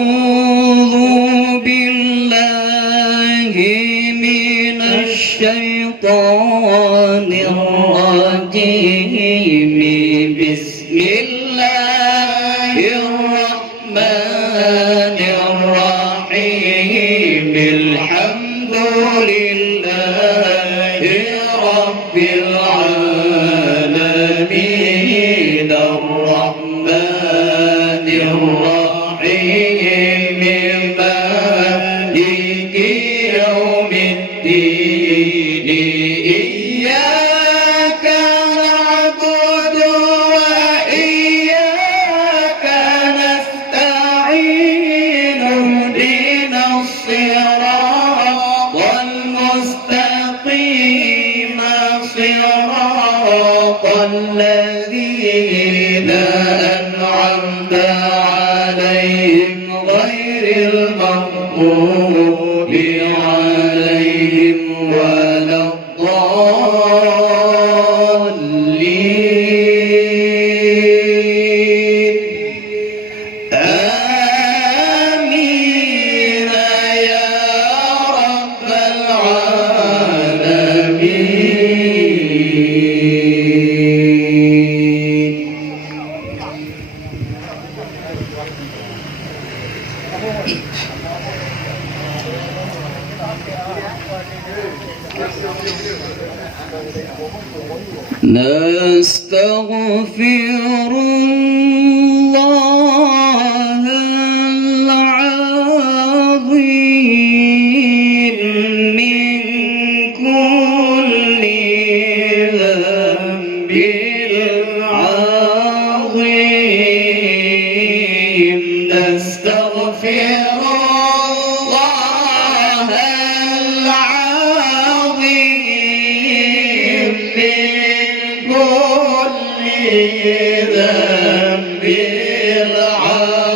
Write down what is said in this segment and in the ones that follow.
أعوذ بالله من الشيطان الرجيم. بسم الله الرحمن الرحيم. الحمد لله رب العالمين الرحمن الرحيم مالك يوم الدين. إياك نعبد وإياك نستعين. اهدنا الصراط المستقيم صراط الذين أنعمت عليهم غير المغضوب عليهم ولا الضالين. آمين يا رب العالمين. نستغفر الله العظيم من كل ذنب عظيم. نستغفر الله العظيم من كل ذنب عظيم.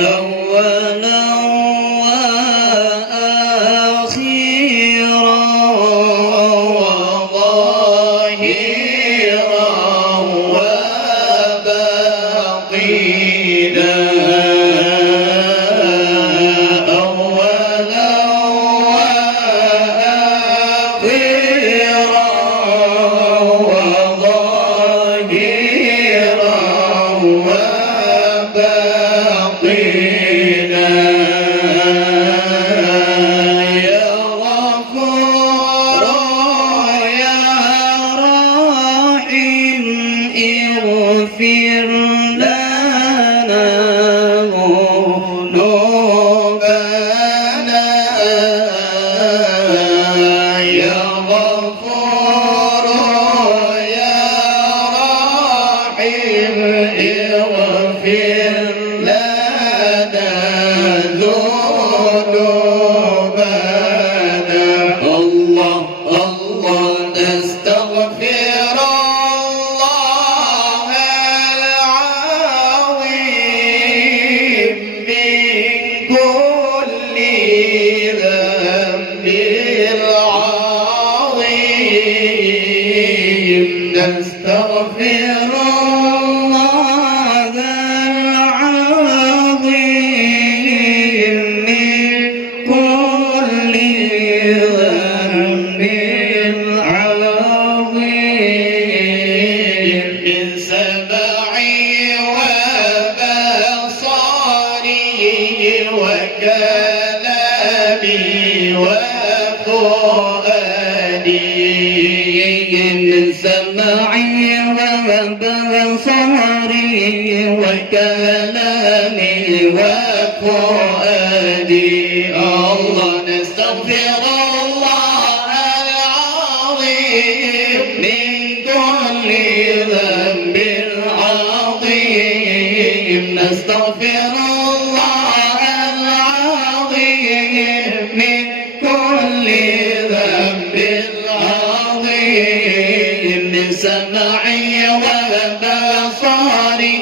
أولا وآخرا وظاهرا وباطنا. أولا وآخرا وظاهرا وباطنا. يا غفور يا رحيم اغفر لنا ذنوبنا. يا غفور يا رحيم اغفر لنا ذنوبنا. الله الله نستغفر الله العظيم من كل ذنب عظيم. نستغفر الله العظيم من كل ذنب عظيم. من سمعي وبصري وكلامي وفؤادي. من سمعي وبصري وكلامي وفؤادي. الله نستغفر الله العظيم من كل ذنب عظيم. نستغفر الله العظيم من كل ذنب عظيم. من سمعي وبصري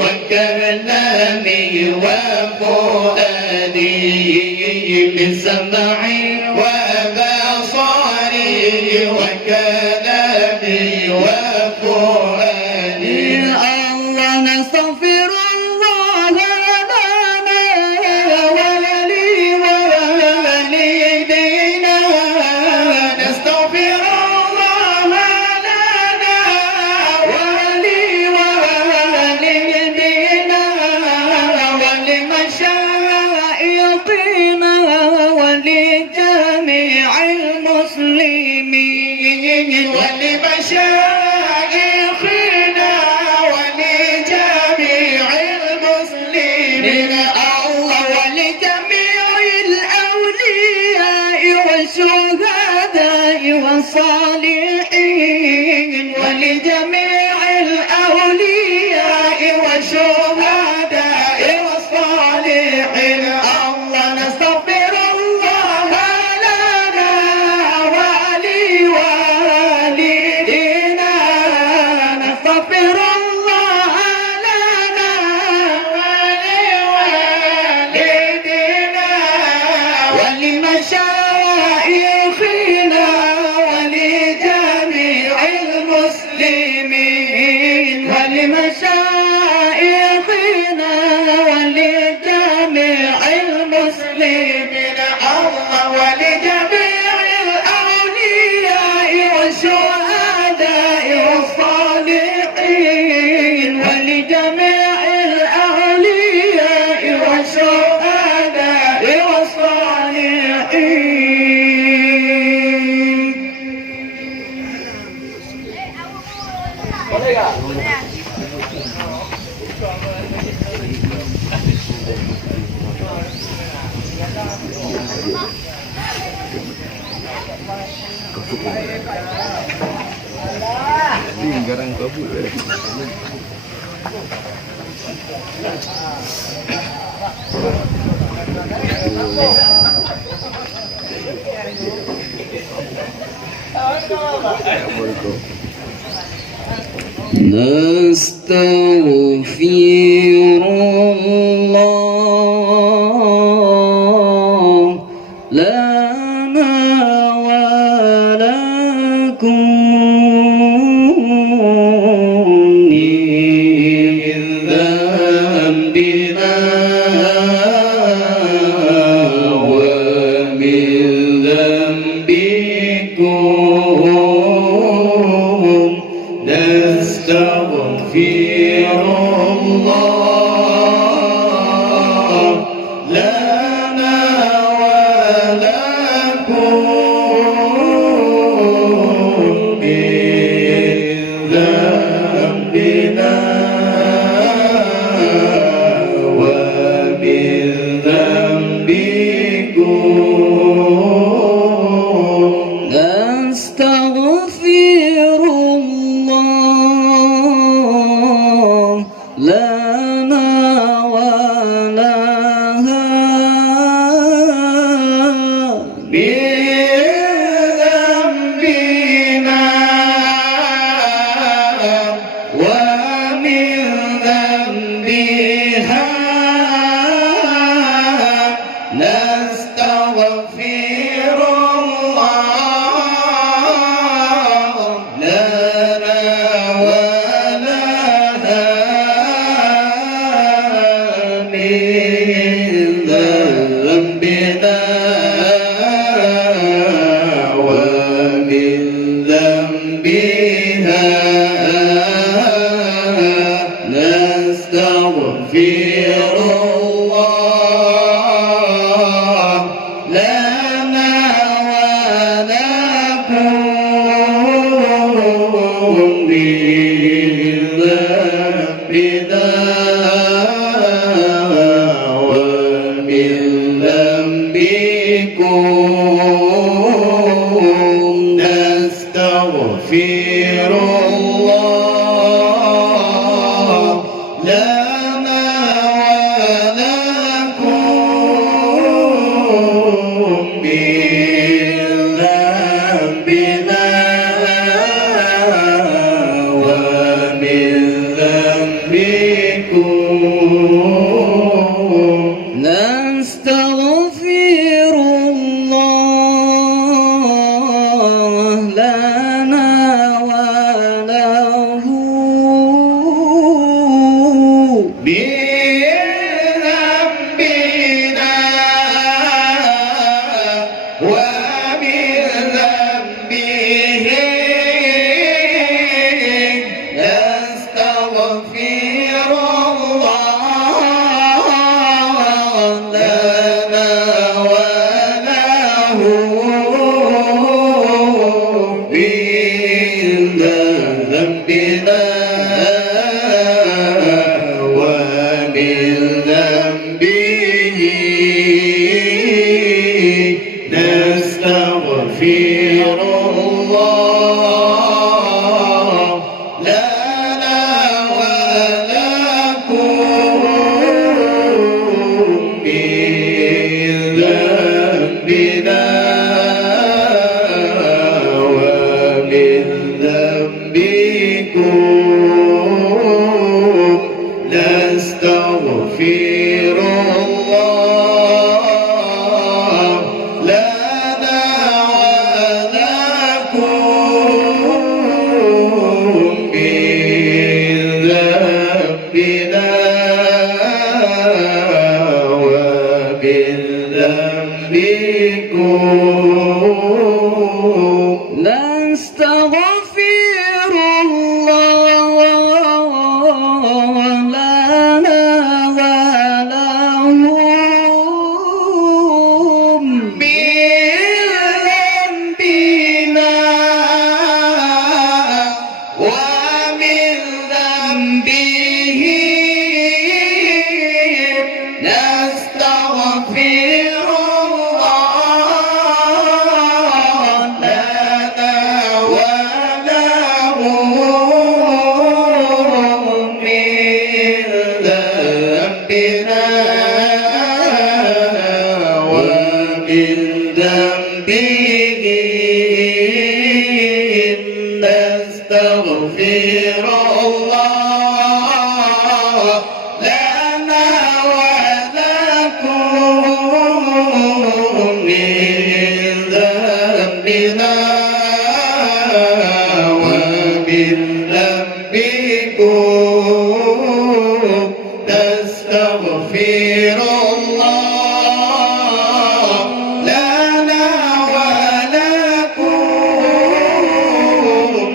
وكلامي وفؤادي. من سمعي وبصري وكلامي ولمشايخنا ولجميع المسلمين الله ولجميع الأولياء والشهداء والصالحين ولجميع الأولياء والشهداء والصالحين الله نستغفر الله لنا ولوالدينا نستغفر الله لنا ولوالدينا ولمشايخنا ولجميع المسلمين ولمشايخنا ولجميع المسلمين الله ولجميع الأولياء والشهداء والصالحين ولجميع الأولياء والشهداء والصالحين Garang kabut. نستغفر الله لنا ولكم من ذنبنا ومن ذنبكم نستغفر الله لنا ولكم من ذنبنا ومن ذنبكم نستغفر الله لنا ولها بذنبنا ومن ذنبها نستغفر الله لنا ولها من ذنبنا ومن ذنبها نستغفر الله لنا ولكم من ذنبنا ومن ذنبكم نستغفر الله لنا ولكم من ذنبنا ومن ذنبكم نستغفر الله لنا وله بذنبنا ومن ذنبه نستغفر الله لنا وله بذنبنا نستغفر الله لنا ولهم بذنبنا ومن ذنبهم نستغفر نستغفر الله لنا ولكم من ذنبنا ومن ذنبكم نستغفر الله لنا ولكم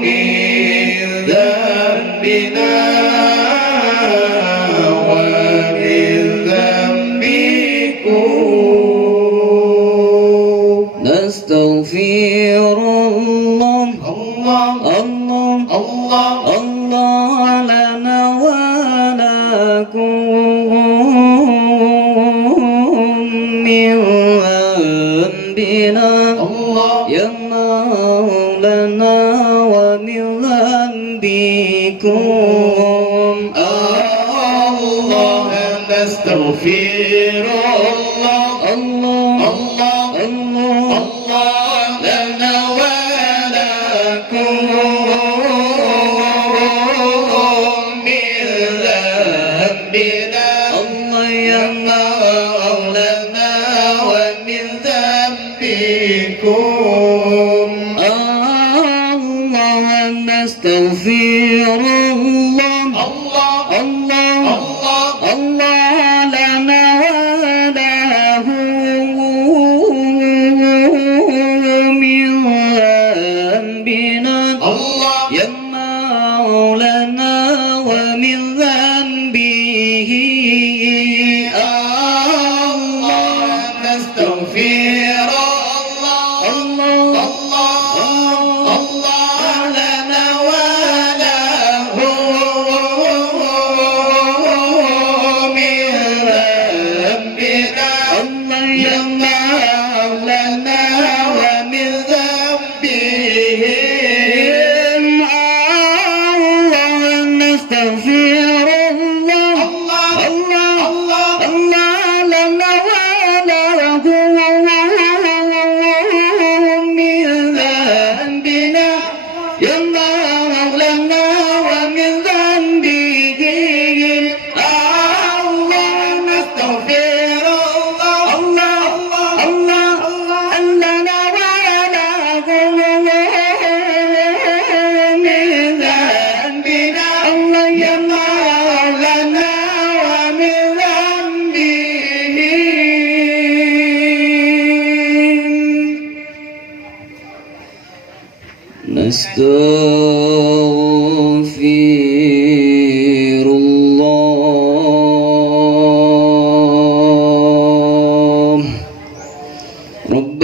من ذنبنا ومن ذنبكم نستغفر الله الله الله الله لنا ولكم من ذنبنا يا مولانا ومن ذنبكم الله نستغفر الله الله الله الله الله لنا ولكم من ذنبنا الله يا مولانا ومن ذنبكم الله نستغفر الله الله الله الله الله لنا ولهم من ذنبنا يا مولانا ومن ذنبه الله نستغفر الله الله الله لنا ولهم من ذنبنا يا مولانا ومن ذنبهم الله نستغفر الله الله الله الله لنا ولهم من ذنبنا يا مولانا ومن ذنبهم الله نستغفر الله الله الله لنا ولهم من ذنبنا الله يا مولانا ومن ذنبهم نستغفر الله رب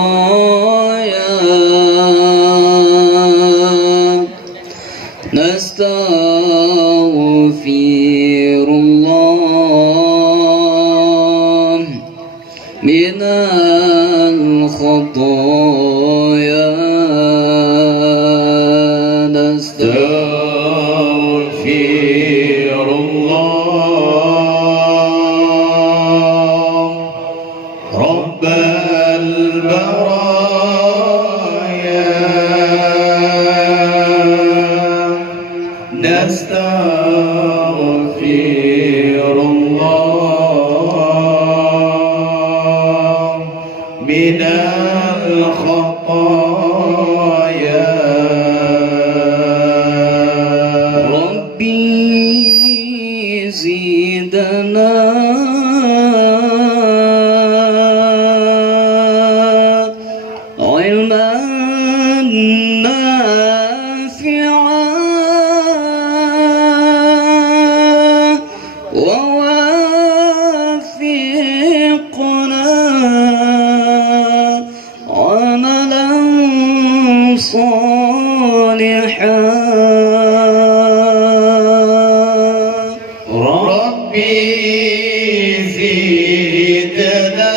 البرايا نستغفر الله من الخطايا نستغفر الله رب البرايا نستغفر الله من الخطايا ربي زدنا علما نافعا ووفقنا عملا صالحا ربي زدنا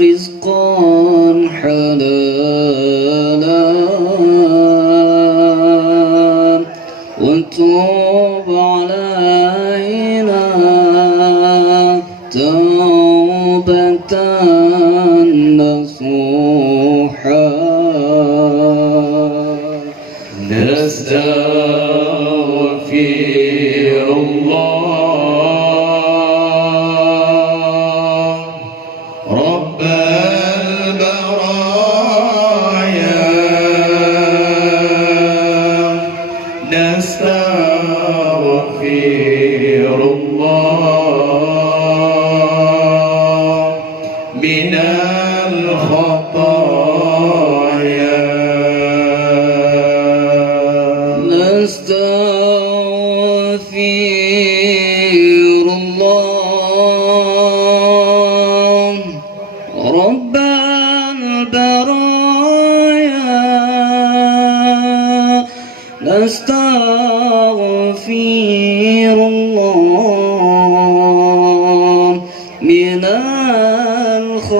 رزقا حلالا وتوب علينا توبة نصوحا نستغفر الله رب البرايا نستغفر الله من الخطايا نستغفر الله رب البرايا نستغفر الله من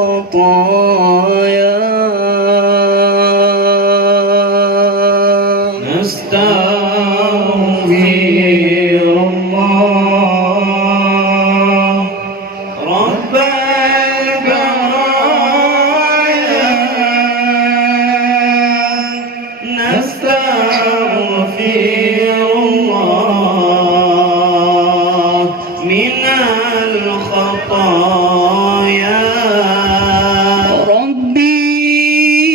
الخطايا نستغفر الله رب البرايا نستغفر الله من الخطايا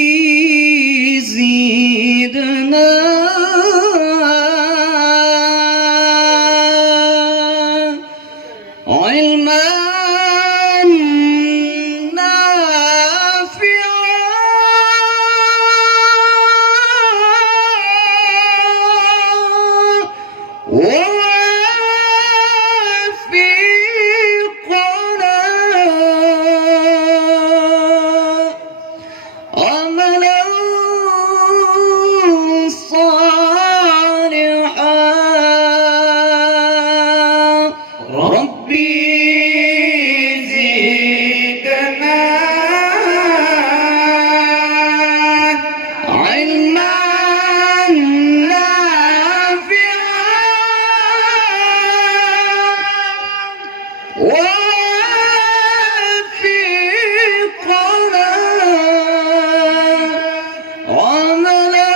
ربي زدنا علما ووفقنا عملا صالحا ربي زدنا علما ووفقنا عملا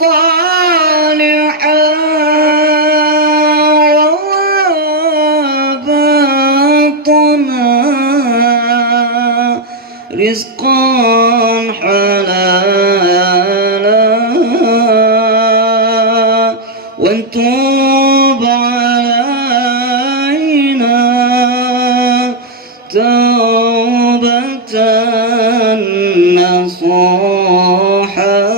صالحا ووهبنا رزقا حلالا وتوب علينا توبة نصوحا